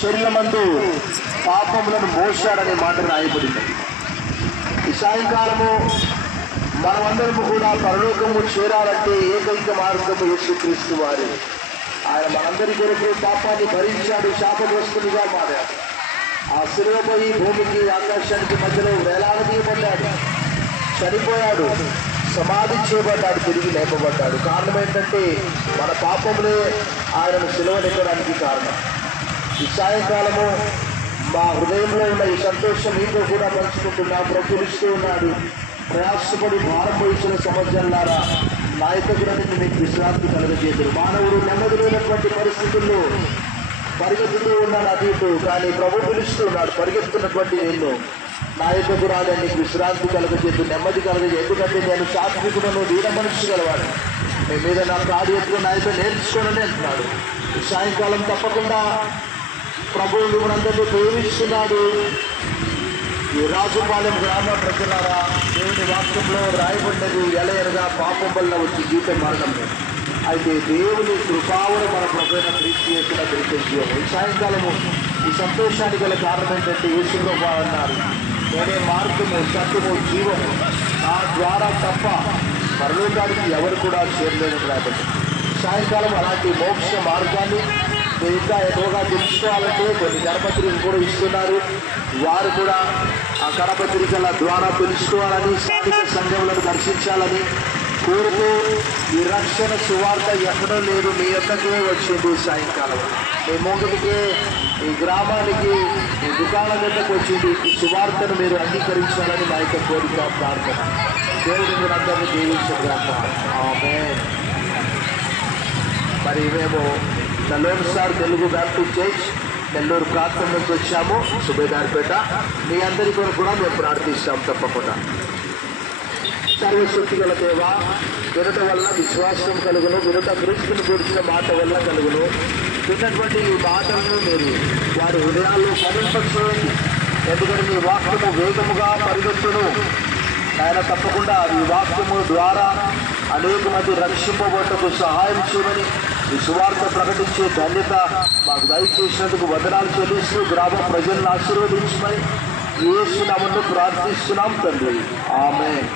శరీరమందు పాపములను మోశాడనే మాట రాయబడింది. ఈ సాయంకాలము మనమందరము కూడా పరలోకము చేరాలంటే ఏకైక మార్గము యేసుక్రీస్తు వారు. ఆయన మనందరి కొరకు పాపాన్ని భరించాడు, శాపగ్రస్తునిగా మారాడు. ఆ శిలువపై భూమికి ఆకాశానికి మధ్యలో వేలాడదీయబడ్డాడు, చనిపోయాడు, సమాధి చేయబడ్డాడు, తిరిగి లేపబడ్డాడు. కారణం ఏంటంటే మన పాపములే ఆయనను శిలువనెక్కడానికి కారణం. ఈ సాయంకాలము మా హృదయంలో ఉన్న ఈ సంతోషం మీతో కూడా పంచుకుంటున్నా. పిలుస్తూ ఉన్నాడు, ప్రయాసపడి భారం వహించిన సమర్థంలారా నా యొక్క మీకు విశ్రాంతి కలగజేతుడు. మానవుడు నెమ్మది లేనటువంటి పరిస్థితుల్లో పరిగెత్తుతూ ఉన్నాడు అటు ఇటు, కానీ ప్రభు పిలుస్తున్నాడు, పరిగెత్తున్నటువంటి నేను నా యొక్క గురాన్ని నీకు విశ్రాంతి కలగజేతు, నెమ్మది కలగజే. ఎందుకంటే నేను సాత్వికుడను, దీన మనిషి గలవాడు, మీ మీద నా కాడి ఎత్తులు నా యొక్క నేర్చుకోనని అంటున్నాడు. ఈ సాయంకాలం తప్పకుండా ప్రభువు మిమ్మల్ని ప్రేమిస్తున్నాడు. ఈ రాజుపాలెం గ్రామ ప్రజలారా, దేవుని వాక్యంలో రాయబడినది ఎలయనగా పాపం వల్ల వచ్చి జీవితం మరణం. అయితే దేవుని కృపావరు మన ప్రభువైన క్రీస్తు యేసులో దొరికే ఈ సాయంకాలము ఈ సంతోషానికి గల కారణం ఏంటంటే యేసులో అన్నారు, నేనే మార్గము, సత్యము, జీవము, నా ద్వారా తప్ప పరలోకానికి ఎవరు కూడా చేరలేని రాబట్టి సాయంకాలం అలాంటి మోక్ష మార్గాన్ని మీరు ఇంకా ఎక్కువగా తెలుసుకోవాలంటే కొన్ని కరపత్రికలు కూడా ఇస్తున్నారు. వారు కూడా ఆ కరపత్రికల ద్వారా తెలుసుకోవాలని, స్థానిక సంఘములను దర్శించాలని కోరుతూ ఈ రక్షణ సువార్త ఎక్కడో లేదు, మీ యొక్కకే వచ్చింది. సాయంకాలం మీ ముందుకే, ఈ గ్రామానికి, ఈ దుకాణం దగ్గరకు వచ్చింది. ఈ సువార్తను మీరు అంగీకరించాలని మా యొక్క కోరిక, ప్రార్థన. దేవుడి మీరు అందరినీ దీవించగాక. ఆమేన్. మరి మేము Nellore star Telugu Baptist church Nellore ప్రాంతం నుంచి వచ్చాము, సుబేదార్పేట. మీ అందరి కొరకు కూడా మేము ప్రార్థిస్తాం తప్పకుండా. సర్వశక్తి గల దేవ, వినట వల్ల విశ్వాసం కలుగును, వినట క్రీస్తుని గురించిన మాట వల్ల కలుగును. విన్నటువంటి ఈ మాటలను మీరు వారి హృదయాల్లో ఫలింపచేయండి. ఎందుకంటే మీ వాక్యము వేగముగా పరిగెత్తును. ఆయన తప్పకుండా ఈ వాక్యము ద్వారా అనేక మంది రక్షింపబట్టకు సహాయం చేయమని, ఈ సువార్త ప్రకటించే ధన్యత మాకు దయచేసినందుకు వందనాలు చెల్లిస్తూ గ్రామ ప్రజలను ఆశీర్వదించమని యేసు నామములో ప్రార్థిస్తున్నాం తండ్రి. ఆమేన్.